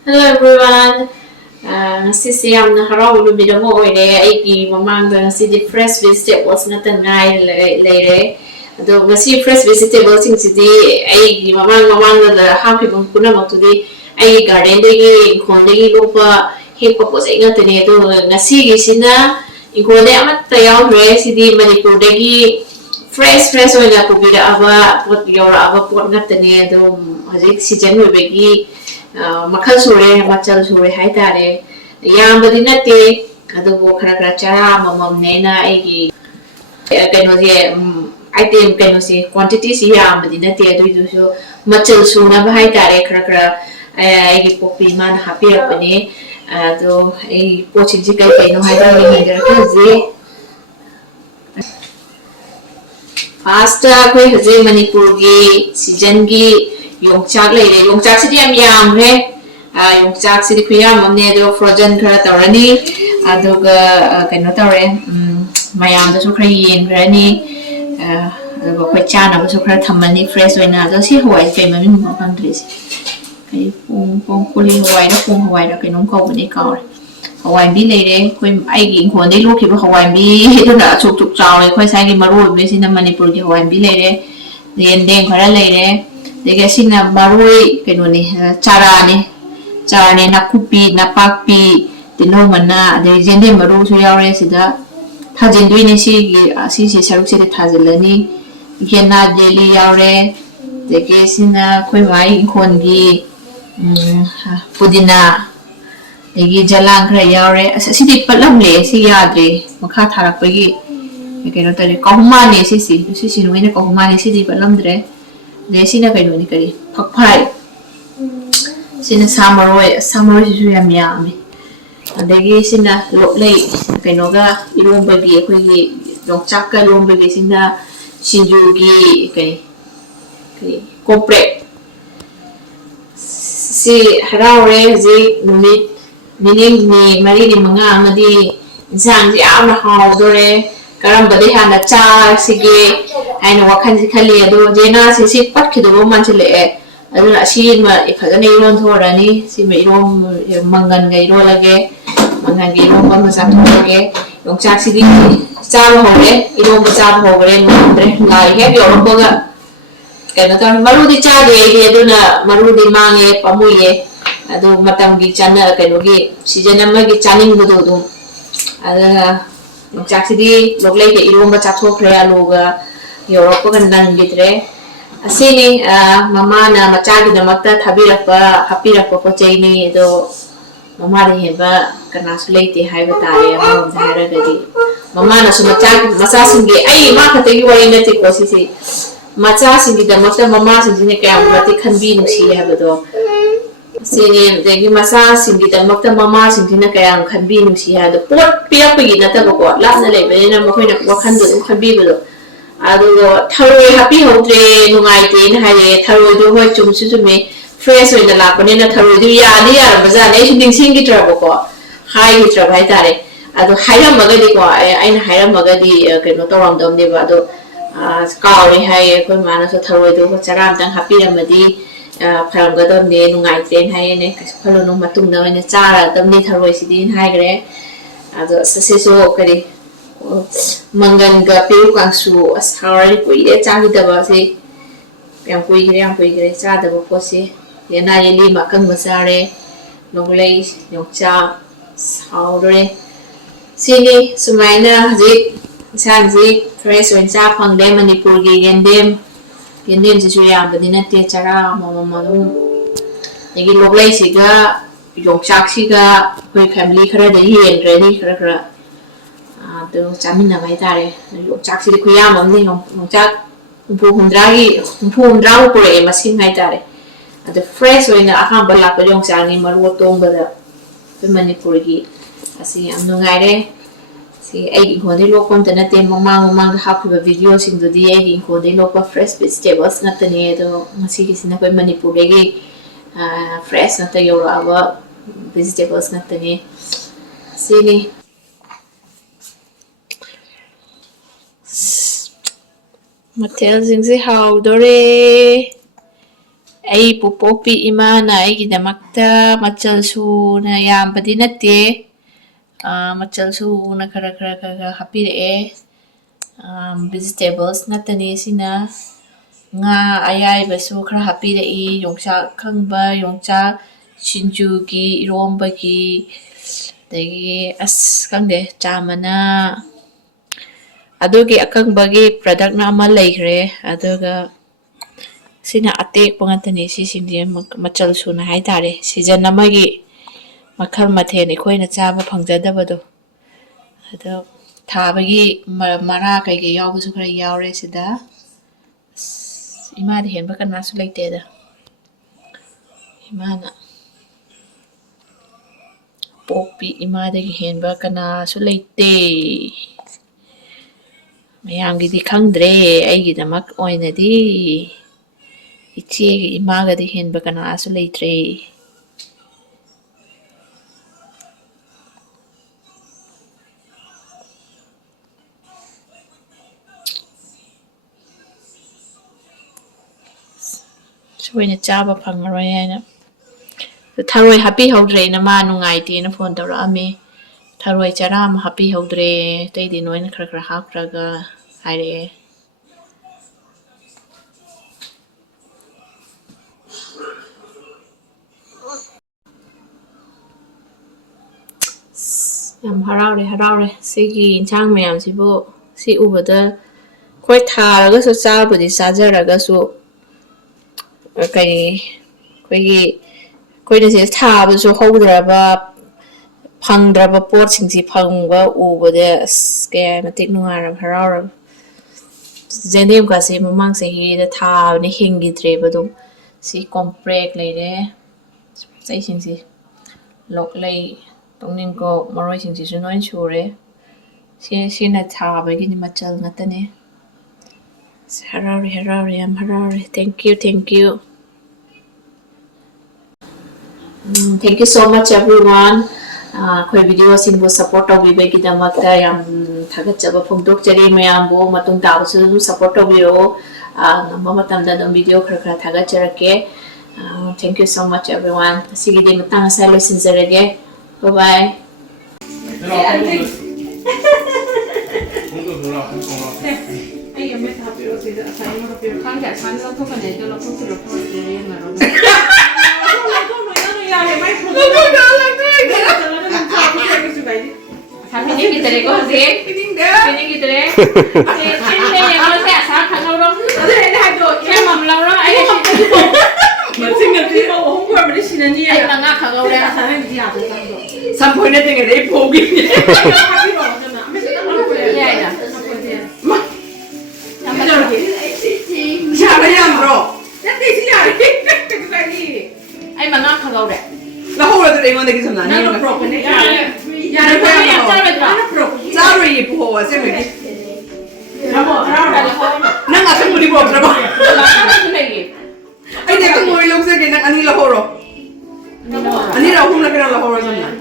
Hello everyone. Ngasi yamna haraw lumida mo oire aigi mamangda ngasi fresh vegetables ngata ngai leire. Ado ngasi fresh vegetables singsidi aigi mamangda da happy bang kuna matudi aigi garden degi khondegi lopa hekpa posai ngata ne ado ngasi gisina ikhonde amatta yaure sidi Manipur degi fresh oina kubira aba pot yora aba pot ngata ne ado hajik season webegi makal sore machal sore hai tare yambadi nate adugo khara chara mamam nena aigi kaino je item kaino se quantity si yambadi nate adu so machal suna ba hai tare khara aigi popi man happy apane ado ai pochin ji kai kaino hai tare ngira ka je first koi haje Manipur gi season gi Yongchak leire Yongchak sidi yam re Yongchak sidi khuyam amne do frozen khara tawrani aduga kaino tawre mayam da so khara yen grani aduga khoi chana ba so khara thamani fresh oina do si hawai kai mami ma country si kai pong kuli hawai da pong hawai da kaino ko bani ka hawai bi leire khoi ai gi khon dei lokhi ba hawai bi do na chuk chuk chaw le khoi sai gi maru be sina Manipur gi hawai bi leire yen deng khara leire dege sina marui kenoni charane nakupi napakpi tino mana de jende maru su yaure sida thajindui ne si saruk se thajilani gena jeli yaure dege sina khoi mai khongi pudina dege jalang khra yaure sidi palam le si yadre makha tharak pagi keno tare kahuma ne si nuine kahuma ne sidi palam dre sina kaino ni kari phakphai sina samaroi su yam yami adagi sina loklei kaino ga iromba gi khoi gi Yongchak ka iromba gi sina sinju gi kai kopre si haraure ji numit mining ni mari ni manga amadi Ensang ji amna hawdore karamba de hana cha sige aina wakhan si khali ado jena si pat khido man chile adu si ma ifadane iron thorani si me iron mangan ga iro lage mangan ga iron ma sa thorage Yongchak si di cha hore iron ba cha hore andre lai he yo ko ga kana ta maru di cha de adu na maru di mange pamuye adu matam gi chana kano gi season ma gi chaning do do ada Yongchak sidi loglai ke iromba chathokre aluga Europe kan nang gitre asini mama na macha gi damakta thabirakpa happirakpa pochaini do mama ri heba kana sulaiti haiba tare amon dhara gadi mama na su macha singi ai ma khate gi wari nati ko si macha singi damakta mama singi ne kaya mati khanbi nusi heba do sini degi masa singi damakta mama singi na kaya khanbi nusi ha do pot piapagi na ta ko la na le be na mo khoi na wakhan do khanbi do adugo tharoi happy hotre nungai te na haye tharoi do hoi chumsu chume fresh oina lapane na tharoi do ya ni ya baza ne shinding singi trabo ko hai gi trabo hai tare adu hairam magadi ko aina hairam magadi keno toram dom de ba do kauri haye koi mana so tharoi do charam tang happy ramadi pharam ga dom ne nungai te haye ne phalo no matung na ne chara dom ni tharoi sidin hai gre adu se so kari mangan ga piu kang su asari kuire chagi daba se yang kuire cha daba ko se yana yeli makang masare noglei Yongcha saure sini sumaina ji sanji fresh wen cha phangde Manipur gi gendem ji su yam badina te chara mama yegi loglei siga Yongchak siga koi family khara da yen ready khara to chamina mai tare Yongchak si khuyam amni Yongchak umpu hundra ko e masin mai tare ade fresh oina aham bala ko Yongchak ni maru tong bada pe Manipur gi asi am no ngaire si ai khode lo kon tana te mama ha ku video sing do di ai khode lo ko fresh vegetables na tane do ngasi gi sina pe Manipur gi fresh na te yo aba vegetables na tane sini Matel singsi hawdore ai pupopi imana ai gidamakta machal suna yambadi natte machal suna kara hapire vegetables natani sina nga ayai basu khara hapire yongchak khangba yongchak shinjugi irombagi dagi as kangde chamana adugi akangbagi product na ama leikre aduga sina atek pangatani si sindi machal suna hai tare season amagi makhal mathen ekhoi na chaba phangjadabado ado thabagi mara kai ge yawbusu khara yawre sida ima de henba kanasu leite da imana popi ima de henba kanasu leite mayamgidi khangdre aigidamak oinadi ichegi imagadi henba kanasu leitre soina chaba phangaroy aina tharoi happy hodre na ma nungaite na phone tawrami tharoi charam happy hodre taidi noina khara hakraga haire yam haraure sigi inchang mayam sibu si ubada khoi tharaga so chabudi sajaraga so kai khoi koina se thaba so haudraba phangdraba pot singsi phangba ubade ke matik nungaram hararam jendem ka se mamang se hi da tha ni hingidre badum si compreg leire sai singsi lok lei tongning ko maroi singsi su noin sure si na thaba gi ni machal ngatane harauri am harauri thank you thank you so much everyone khoi video singbo support tawi be gidamakta yam thagachaba phongdok chari mayambo matung tabu support tawiro ngamba matamda dom video khara thagacharake thank you so much everyone sigide matang sa losinjarage bye bye ai me thapiro sida asai mo thapiro khang ja san lo thokane to lo phok lo phok de ngaro Ini kita deh kok sih. Ini kita deh. Ini yang lo saya asal kan lo. Ada ada. Saya mam lo lo. Ayo. Masih ngerti mau ngomong apa di sini nih? Ayo nggak kalau udah asalnya dia ada satu. Sam Phoinadringeida Mama. Iya iya. Mah. Siapa yang bro? Nanti siapa? Ayo nggak kalau udah. Lahore to ingon de kisam na ni no pro ne ya ne pa ya zaru yi po wa se me ki ramo na nga se muri bo ramo ai de ko mo yok se ke na ani lahore ani ra hum la kira lahore samna